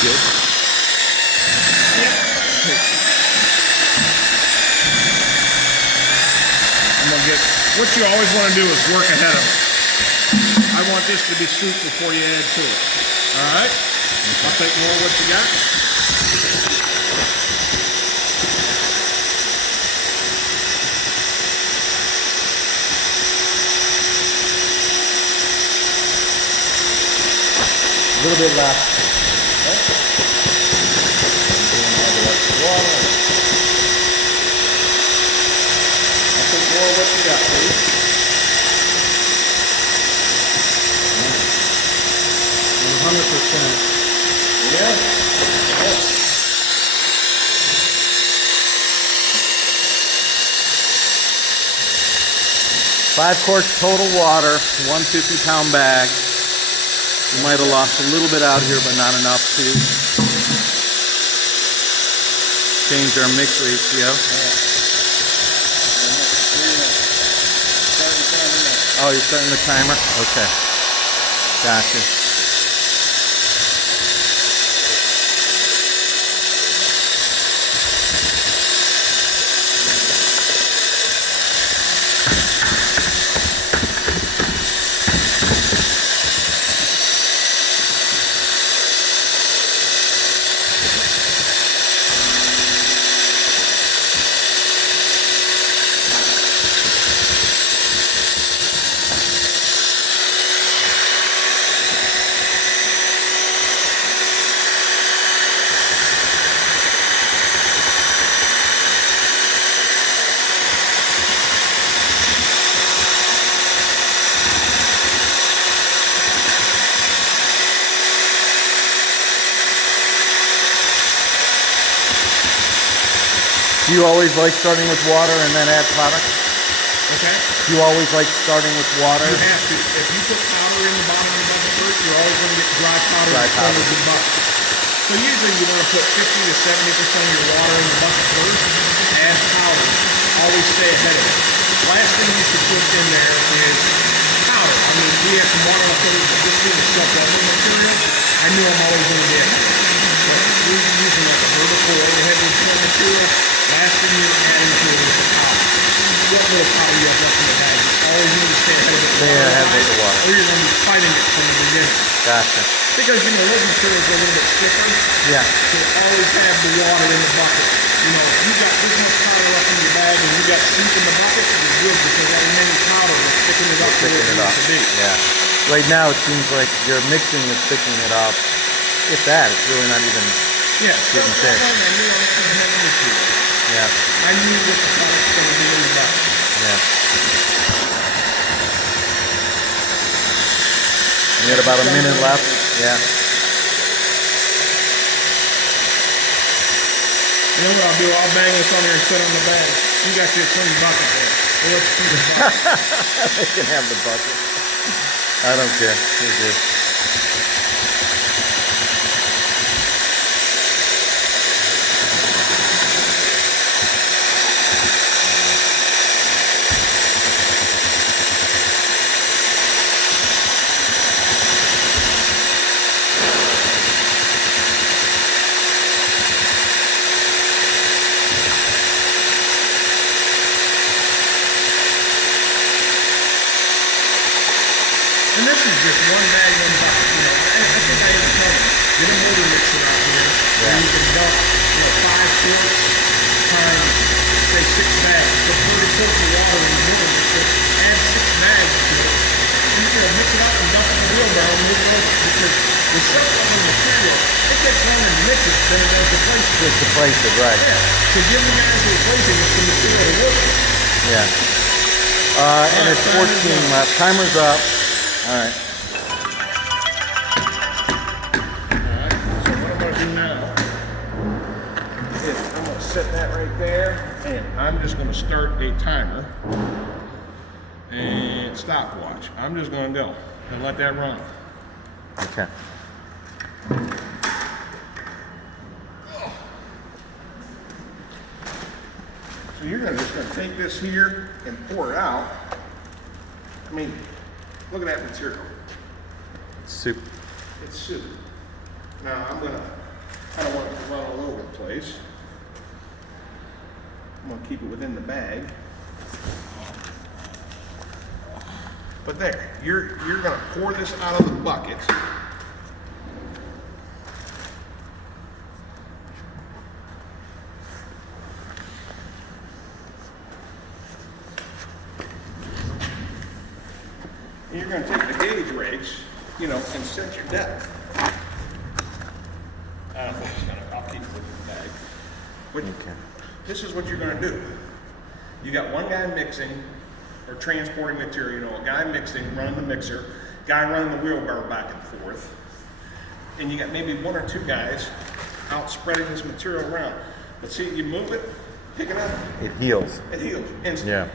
good. I'm gonna get, what you always want to do is work ahead of it. I want this to be soup before you add to it. All right? I'll take more of what you got. A little bit left. Okay. Doing all the rest of the water. I'll take more of what you got, please. 100%. Yeah. 5 quarts total water, 1 50-pound bag. We might have lost a little bit out here, but not enough to change our mix ratio. Oh, you're starting the timer? Okay. Gotcha. Do you always like starting with water and then add product? Okay. Do you always like starting with water? You have to. If you put powder in the bottom of the bucket first, you're always going to get dry powder in the corners of the bucket. So usually you want to put 50 to 70% of your water in the bucket first, add powder, always stay ahead of it. Last thing you should put in there is powder. I mean, we have some water filters, but this being a self-weathering material, I knew I'm always going to be ahead of it. But we're using like a vertical overhead material. Last thing you're adding to it is the powder. What little powder you have left in the bag. You always need to stay ahead of it. Stay ahead with the water. Or you're going to be fighting it from the beginning. Gotcha. Because, you know, those materials are a little bit stiffer. Yeah. So always have the water in the bucket. You know, if you got this much powder left in your bag and you got soup in the bucket, you're good because that remaining powder is sticking it up where it needs to be. Yeah. Right now it seems like your mixing is picking it up. If that, it's really not even Yeah, getting thick. I knew I was going to have an issue. Yeah. I knew what the product's going to be in the bucket. Yeah. You got about a minute left. Yeah. You know what I'll do? I'll bang this on here and set it on the bag. You got your clean bucket there. Well, let's keep the bucket. They can have the bucket. I don't care. You're good. And this is just one bag, one bucket. You know, I think I even told you, get a motor mixer out here, and you can dump, you know, 5 quarts times, say 6 bags. Put 30 quarts of water in the motor mixer, add 6 bags to it, and you know, mix it up and dump it in the wheelbarrow and move it over. Because with self-weathering material, it takes longer to mix it than it does to place it. Just to place it, right. Yeah. So give the guys who are placing it some material to work with. Yeah. And it's 14 left. Timer's up. All right. Alright, so what I'm going to do now is I'm going to set that right there, and I'm just going to start a timer and stopwatch. I'm just going to go and let that run. Okay. So you're just going to take this here and pour it out. I mean, look at that material. Soup. It's soup. Now I'm going to I don't want it to run all over the place. I'm gonna keep it within the bag. But there, you're gonna pour this out of the bucket. And you're going to take the gauge rigs, you know, and set your depth. I don't think it's going to, I'll keep it with the bag. But this is what you're going to do. You got one guy mixing or transporting material, you know, a guy mixing, running the mixer, guy running the wheelbarrow back and forth, and you got maybe one or two guys out spreading this material around. But see, you move it, pick it up. It heals. It heals instantly. Yeah.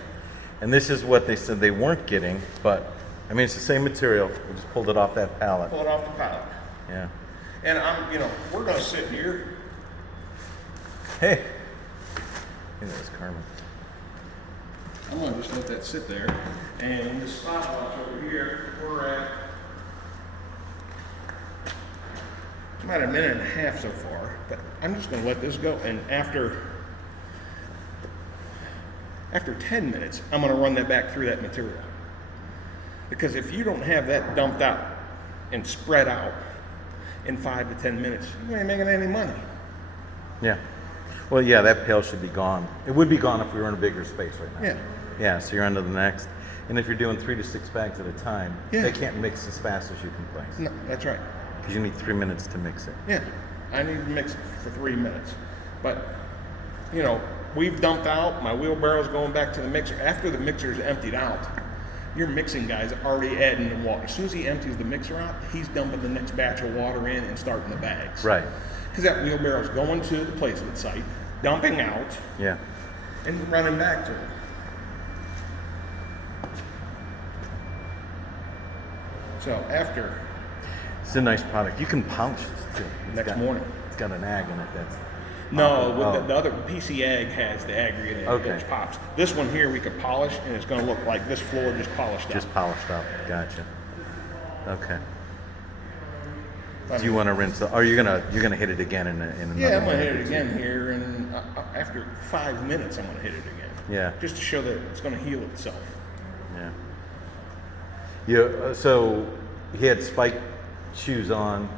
And this is what they said they weren't getting, but I mean, it's the same material. We just pulled it off that pallet. Pull it off the pallet. Yeah. And you know, we're going to sit here. Hey. Hey, there's Carmen. I'm going to just let that sit there. And the stopwatch over here, we're at about a minute and a half so far. But I'm just going to let this go. And after 10 minutes, I'm going to run that back through that material. Because if you don't have that dumped out and spread out in 5 to 10 minutes, you ain't making any money. Yeah. Well, yeah, that pail should be gone. It would be gone if we were in a bigger space right now. Yeah. Yeah, so you're on to the next. And if you're doing 3 to 6 bags at a time, they can't mix as fast as you can place. No, that's right. Because you need 3 minutes to mix it. Yeah, I need to mix it for 3 minutes. But, you know, we've dumped out, my wheelbarrow's going back to the mixer. After the mixer's emptied out, your mixing guy's already adding the water. As soon as he empties the mixer out, he's dumping the next batch of water in and starting the bags. Right. Because that wheelbarrow's going to the placement site, dumping out, Yeah. and running back to it. So after It's a nice product. You can polish this too. next morning. It's got an ag in it that's... No, with the other PC Ag has the aggregate in it, Okay. which pops. This one here we could polish, and it's going to look like this floor just polished Just up. polished up. Gotcha. Okay. Do you want to rinse it? Or you're gonna hit it again in another Yeah, I'm going to minute hit or it two? again here, and after 5 minutes, I'm going to hit it again. Yeah. Just to show that it's going to heal itself. Yeah. Yeah. So he had spike shoes on.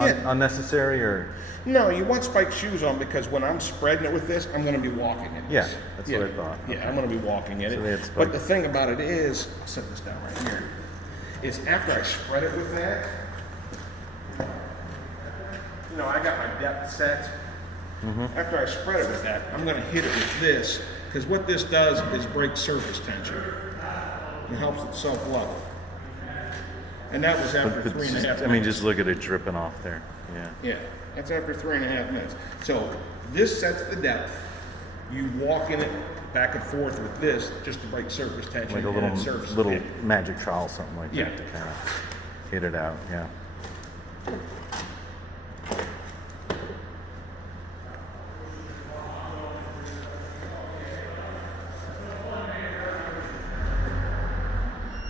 Yeah. Unnecessary or? No, you want spiked shoes on because when I'm spreading it with this, I'm going to be walking in Yeah, this. that's what I thought. Yeah, Okay. I'm going to be walking in So they had it. spiked- But the thing about it is, I'll set this down right here, is after I spread it with that, you know, I got my depth set. Mm-hmm. After I spread it with that, I'm going to hit it with this because what this does is break surface tension. It helps it self-level. And that was after But 3.5 just, minutes. I mean, just look at it dripping off there. Yeah. Yeah, that's after 3.5 minutes. So this sets the depth. You walk in it back and forth with this just to break surface tension. Like a and surface little fit. magic trowel, something like Yeah. that to kind of hit it out. Yeah.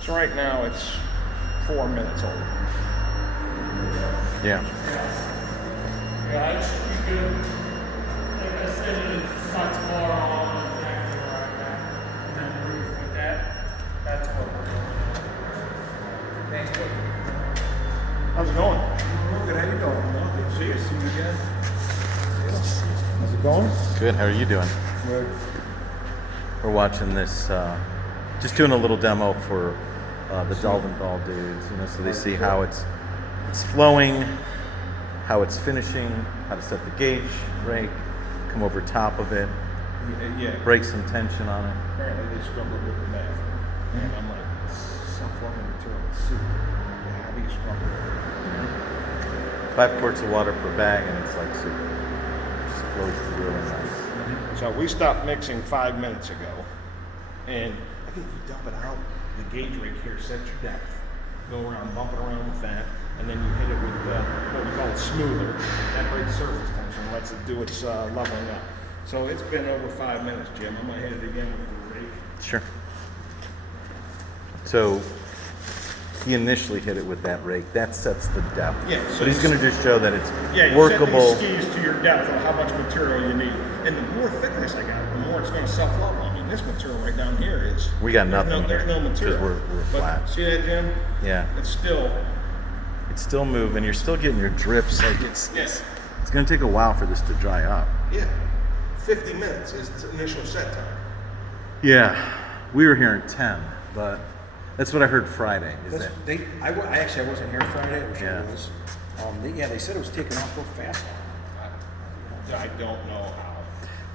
So right now it's 4 minutes old. Yeah. Yeah, it should be good. Like I said, it's not tomorrow on exactly where I'm at. And then proof with that. That's what we're doing. Thanks, buddy. How's it going? Good, how you doing? Good to see you. See you again. How's it going? Good. How are you doing? Good. We're watching this, just doing a little demo for the Dolphin Ball dudes, you know, so they see how it's flowing, how it's finishing, how to set the gauge, rake, come over top of it, Yeah. break some tension on it. Apparently they struggled with the math. And I'm like, self-leveling material is soup. How do you struggle with it? 5 quarts of water per bag, and it's like soup. It just flows through really nice. So we stopped mixing 5 minutes ago, and I think you dump it out. The gauge rig here sets your depth. Go around, bump it around with that, and then you hit it with what we call a smoother. That breaks surface tension, lets it do its leveling up. So it's been over 5 minutes, Jim. I'm gonna hit it again with the rake. Sure. So he initially hit it with that rake. That sets the depth. Yeah, so but he's going to just show that it's you workable. set these skis to your depth of how much material you need. And the more thickness I got, the more it's going to self-level. I mean, this material right down here is... We got nothing. There's no material. Because we're but flat. See that, Jim? Yeah. It's still... It's still moving. You're still getting your drips. Like it's going to take a while for this to dry up. Yeah. 50 minutes is the initial set time. Yeah. We were here at 10, but that's what I heard Friday. Is that I wasn't here Friday. I wish Yeah. I was. They said it was taking off real fast. I don't know how.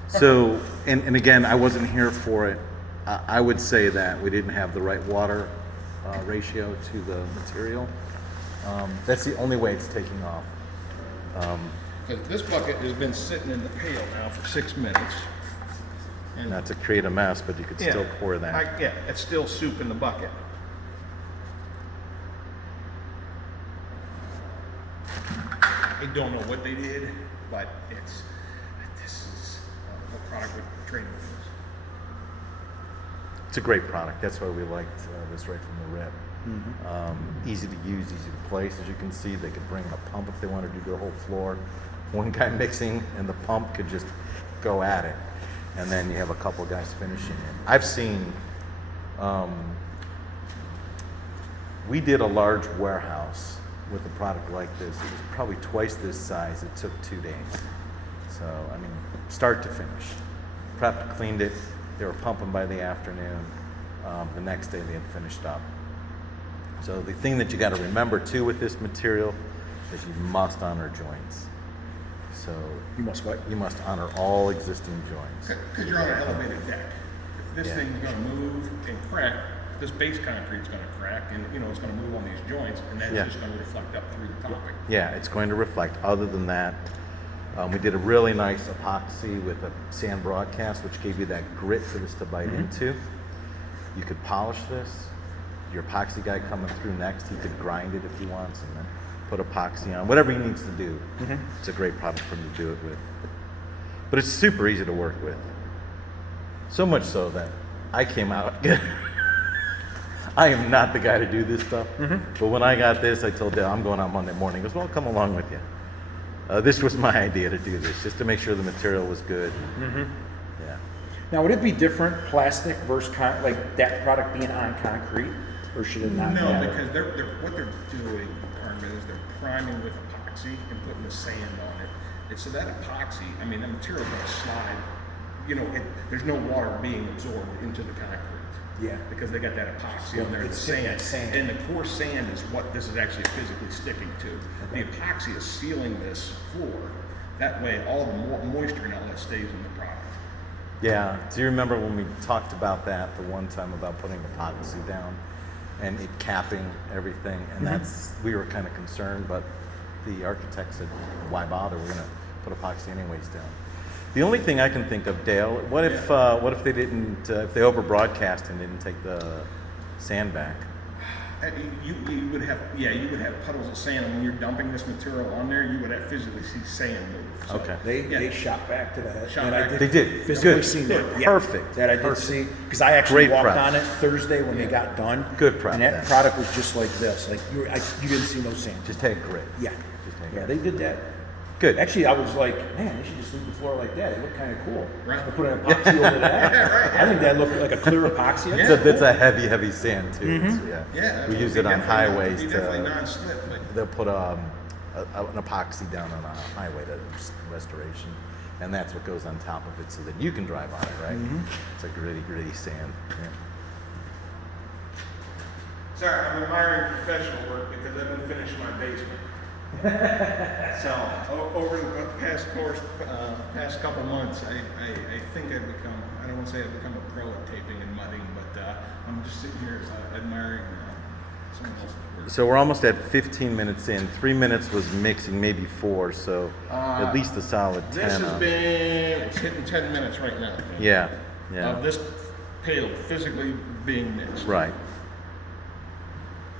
so? And again, I wasn't here for it. I would say that we didn't have the right water ratio to the material. That's the only way it's taking off. Because this bucket has been sitting in the pail now for 6 minutes. And Not to create a mess, but you could still pour that. It's still soup in the bucket. I don't know what they did, but this is what product would train with. It's a great product. That's why we liked this right from the rip. Easy to use, easy to place. As you can see, they could bring a pump if they wanted to do their whole floor. One guy mixing, and the pump could just go at it. And then you have a couple guys finishing it. I've seen, we did a large warehouse with a product like this. It was probably twice this size. It took 2 days. So, I mean, start to finish. Prepped, cleaned it. They were pumping by the afternoon. The next day they had finished up. So the thing that you got to remember too with this material is you must honor joints. So You must what? you must honor all existing joints. Because you're on an elevated deck. If this Yeah. thing's going to move and crack, this base concrete's going to crack, and it's going to move on these joints, and then Yeah. it's just going to reflect up through the topping. Yeah, it's going to reflect. Other than that, we did a really nice epoxy with a sand broadcast, which gave you that grit for this to bite into. You could polish this. Your epoxy guy coming through next, he could grind it if he wants, and then put epoxy on. Whatever he needs to do. It's a great product for him to do it with. But it's super easy to work with. So much so that I came out. I am not the guy to do this stuff. But when I got this, I told Dale, I'm going out Monday morning. He goes, well, I'll come along with you. This was my idea to do this, just to make sure the material was good. Yeah. Now, would it be different plastic versus like that product being on concrete, or should it not? No, matter? because what they're doing, part of it, is they're priming with epoxy and putting the sand on it. And so that epoxy, I mean, the material's going to slide. There's no water being absorbed into the concrete. Yeah. Because they got that epoxy on there, the It's sand. sand. And the core sand is what this is actually physically sticking to. The epoxy is sealing this floor. That way, all the moisture and all that stays in the product. Yeah. Do you remember when we talked about that the one time about putting epoxy down and it capping everything? And we were kind of concerned, but the architect said, why bother? We're going to put epoxy anyways down. The only thing I can think of, Dale, what if they didn't, if they over broadcast and didn't take the sand back? You would have puddles of sand, and when you're dumping this material on there, you would have physically see sand move. So, Okay. They shot back to that. Shot and I back. They did. physically Good. seen that. Yeah, Perfect. That I did Perfect. see because I actually Great walked prep. on it Thursday when they got done. Good prep, And that then. product was just like this. Like you didn't see no sand. Just had grit. Yeah. Just had Yeah, grit. they did that. Good. Actually, I was like, man, they should just leave the floor like that. It looked kind of cool. Right. They put an epoxy over that. right, I think that looked like a clear epoxy. It's a heavy sand too. Mm-hmm. So, Yeah, we use it on highways It'd be definitely to. non-slip, but They'll put an epoxy down on a highway to restoration, and that's what goes on top of it so that you can drive on it, right? It's a gritty sand. Yeah. sorry, I'm admiring professional work because I've been finishing my basement. So over the past couple months, I think I've become, I don't want to say I've become a pro at taping and mudding, but I'm just sitting here admiring someone else's work. So we're almost at 15 minutes in. 3 minutes was mixing, maybe 4, so at least a solid 10. This has been, it's hitting 10 minutes right now. Yeah. Of this pail physically being mixed. Right.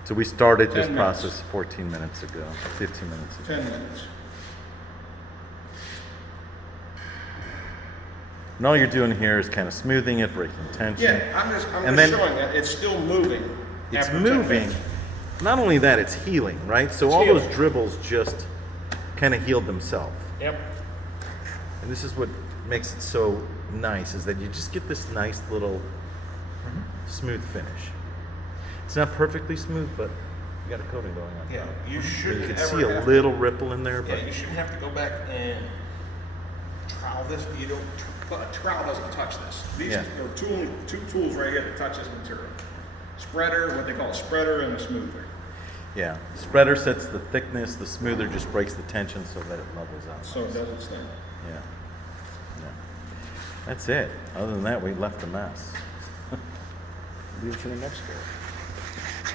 So we started this 10 minutes. process 14 minutes ago, 15 minutes ago. 10 minutes. And all you're doing here is kind of smoothing it, breaking tension. Yeah, I'm just And then- showing that it's still moving. It's after 10 moving, minutes. not only that, it's healing, right? So It's all healing. those dribbles just kind of healed themselves. Yep. And this is what makes it so nice, is that you just get this nice little smooth finish. It's not perfectly smooth, but you got a coating going on. Yeah, you You shouldn't can ever see a have little ripple in there, Yeah, but you shouldn't have to go back and trowel this. You don't. A trowel doesn't touch this. These Yeah. are two tools right here that touch this material. Spreader, what they call a spreader, and a smoother. yeah. Spreader sets the thickness, the smoother just breaks the tension so that it levels out. So it does its thing. Yeah. Yeah. That's it. Other than that, we left a mess. Leave it for the next guy.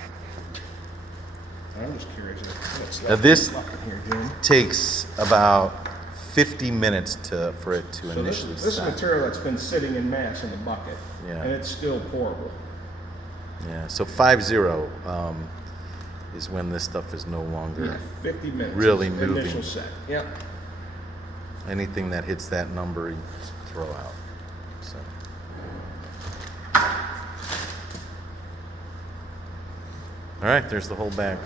I'm just curious what's Now this left in here, Jim. takes about 50 minutes for it to So this initially is set. material that's been sitting in mass in the bucket, Yeah. and it's still pourable. Yeah, so 5-0 is when this stuff is no longer 50 minutes. Really is the moving. Initial set. Yep. anything that hits that number you throw out. So all right, there's the whole bag.